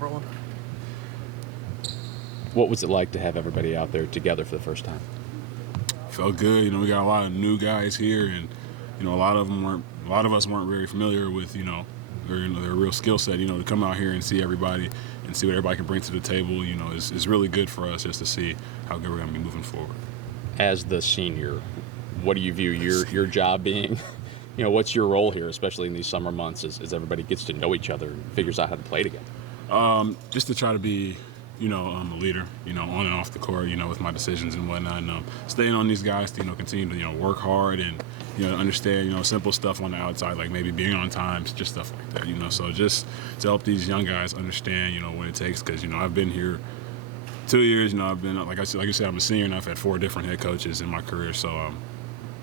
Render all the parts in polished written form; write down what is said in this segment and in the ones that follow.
Rolling. What was it like to have everybody out there together for the first time? Felt good. We got a lot of new guys here, and a lot of us weren't very familiar with their real skill set. To come out here and see everybody and see what everybody can bring to the table, is really good for us just to see how good we're going to be moving forward. As the senior, what do you view your job being? What's your role here, especially in these summer months, as everybody gets to know each other and figures out how to play together? Just to try to be, a leader, on and off the court, with my decisions and whatnot. And staying on these guys to, continue to, work hard and, understand, simple stuff on the outside, like maybe being on time, just stuff like that, So just to help these young guys understand, what it takes, because, I've been here 2 years, I've been, like I said, I'm a senior and I've had 4 different head coaches in my career. So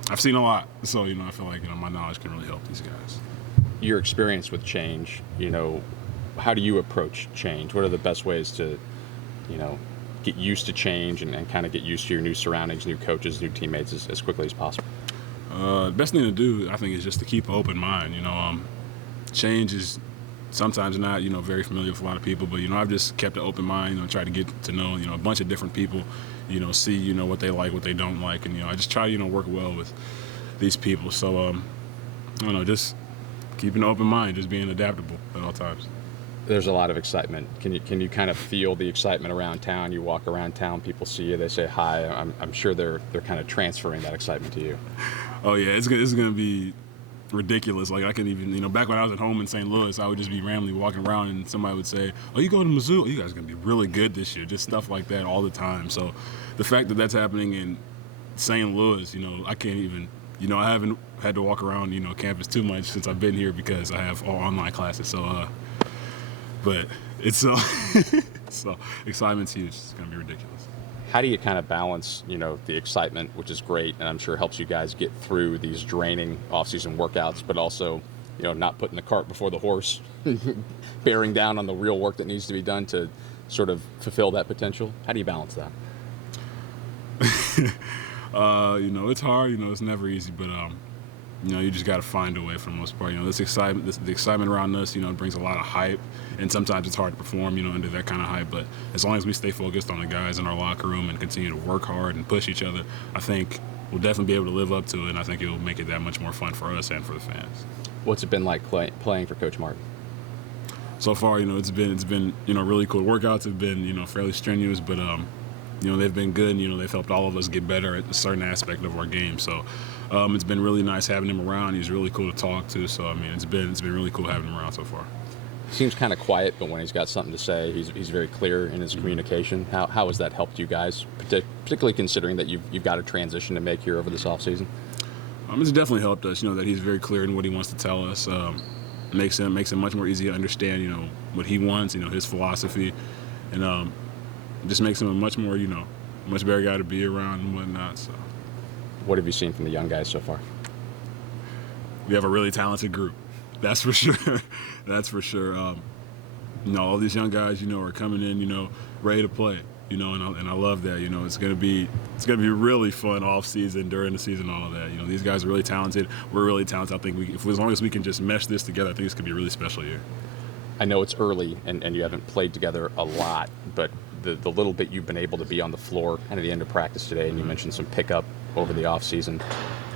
I've seen a lot. So, I feel like, my knowledge can really help these guys. Your experience with change, how do you approach change? What are the best ways to, get used to change and kind of get used to your new surroundings, new coaches, new teammates as quickly as possible? The best thing to do, I think, is just to keep an open mind. Change is sometimes not, very familiar with a lot of people, but, I've just kept an open mind, tried to get to know, a bunch of different people, see, what they like, what they don't like. And, I just try to, work well with these people. So, I don't know, just keeping an open mind, just being adaptable at all times. There's a lot of excitement. Can you kind of feel the excitement around town? You walk around town, people see you, they say hi. I'm sure they're kind of transferring that excitement to you. Oh yeah, it's gonna be ridiculous. Like I can even, back when I was at home in St. Louis, I would just be randomly walking around and somebody would say, "Oh, you going to Mizzou? Oh, you guys are gonna be really good this year." Just stuff like that all the time. So the fact that that's happening in St. Louis, I can't even. I haven't had to walk around, campus too much since I've been here because I have all online classes. So. But it's so excitement's huge. It's gonna be ridiculous. How do you kind of balance, the excitement, which is great, and I'm sure helps you guys get through these draining off-season workouts, but also, not putting the cart before the horse, bearing down on the real work that needs to be done to sort of fulfill that potential? How do you balance that? It's hard. It's never easy, but you just got to find a way for the most part. The excitement around us, it brings a lot of hype, and sometimes it's hard to perform, under that kind of hype. But as long as we stay focused on the guys in our locker room and continue to work hard and push each other, I think we'll definitely be able to live up to it, and I think it'll make it that much more fun for us and for the fans. What's it been like playing for Coach Martin? So far, it's been really cool. Workouts have been, fairly strenuous, but they've been good. They've helped all of us get better at a certain aspect of our game. So it's been really nice having him around. He's really cool to talk to. So it's been really cool having him around so far. Seems kind of quiet, but when he's got something to say, he's very clear in his communication. How has that helped you guys, particularly considering that you've got a transition to make here over this offseason? It's definitely helped us. That he's very clear in what he wants to tell us. Makes him much more easy to understand. What he wants. His philosophy, and just makes him a much more much better guy to be around and whatnot. So. What have you seen from the young guys so far? We have a really talented group. That's for sure. That's for sure. All these young guys, are coming in, ready to play. And I love that. It's gonna be really fun off season, during the season, all of that. These guys are really talented. We're really talented. I think as long as we can just mesh this together, I think this could be a really special year. I know it's early and you haven't played together a lot, but the little bit you've been able to be on the floor kind of the end of practice today, and you mentioned some pickup over the off season.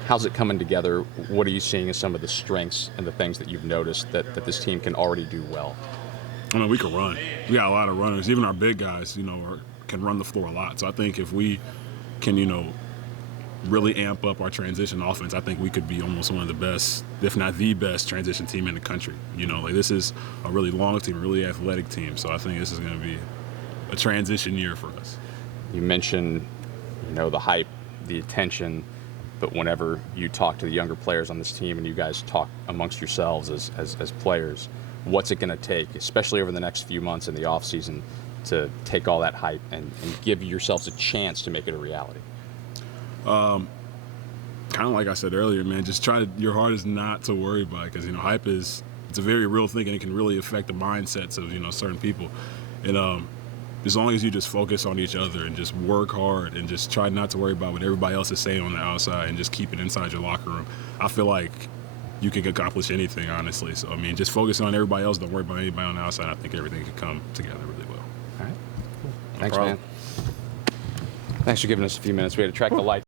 How's it coming together? What are you seeing as some of the strengths and the things that you've noticed that this team can already do well? We can run. We got a lot of runners. Even our big guys, can run the floor a lot. So I think if we can, really amp up our transition offense, I think we could be almost one of the best, if not the best, transition team in the country. This is a really long team, a really athletic team. So I think this is going to be a transition year for us. You mentioned, the hype, the attention, but whenever you talk to the younger players on this team and you guys talk amongst yourselves as players, what's it going to take, especially over the next few months in the off season, to take all that hype and give yourselves a chance to make it a reality? Kind of like I said earlier, man, just your hardest not to worry about it, because, hype it's a very real thing, and it can really affect the mindsets of, certain people. And as long as you just focus on each other and just work hard and just try not to worry about what everybody else is saying on the outside and just keep it inside your locker room, I feel like you can accomplish anything, honestly. So, I mean, just focus on everybody else. Don't worry about anybody on the outside. I think everything can come together really well. All right. No Thanks, problem. man. Thanks for giving us a few minutes. We had to track the lights.